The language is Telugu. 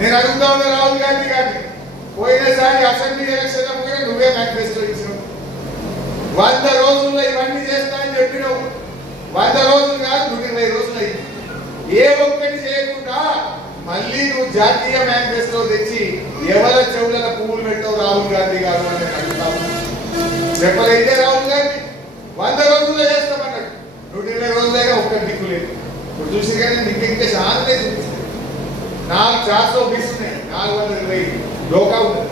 నేను అడుగుతా ఉన్నా రాహుల్ గాంధీ గారిని, పోయినసారి అసెంబ్లీ ఎలక్షన్ కూడా నువ్వే మేనిఫెస్టో ఇచ్చినావు. 100 రోజుల్లో ఇవన్నీ చేస్తానని చెప్పినావు. 100 రోజులు కాదు, 120 రోజులు అయింది. ఏ ఒక్కటి చేయకుండా మళ్ళీ నువ్వు జాతీయ మేనిఫెస్టో తెచ్చి ఎవరి చెవుల పువ్వులు పెట్టావు రాహుల్ గాంధీ గారు అని అడుగుతావు. చెప్పలేదే రాహుల్ గాంధీ 100 రోజుల్లో చేస్తామన్నాడు. 120 రోజులైనా ఒక్కటి దిక్కు లేదు. ఇప్పుడు చూసి కానీ నీకు ఇంకా శాంతి చూపిస్తుంది. 420 ఉన్నాయి, 420 లోకా ఉంది.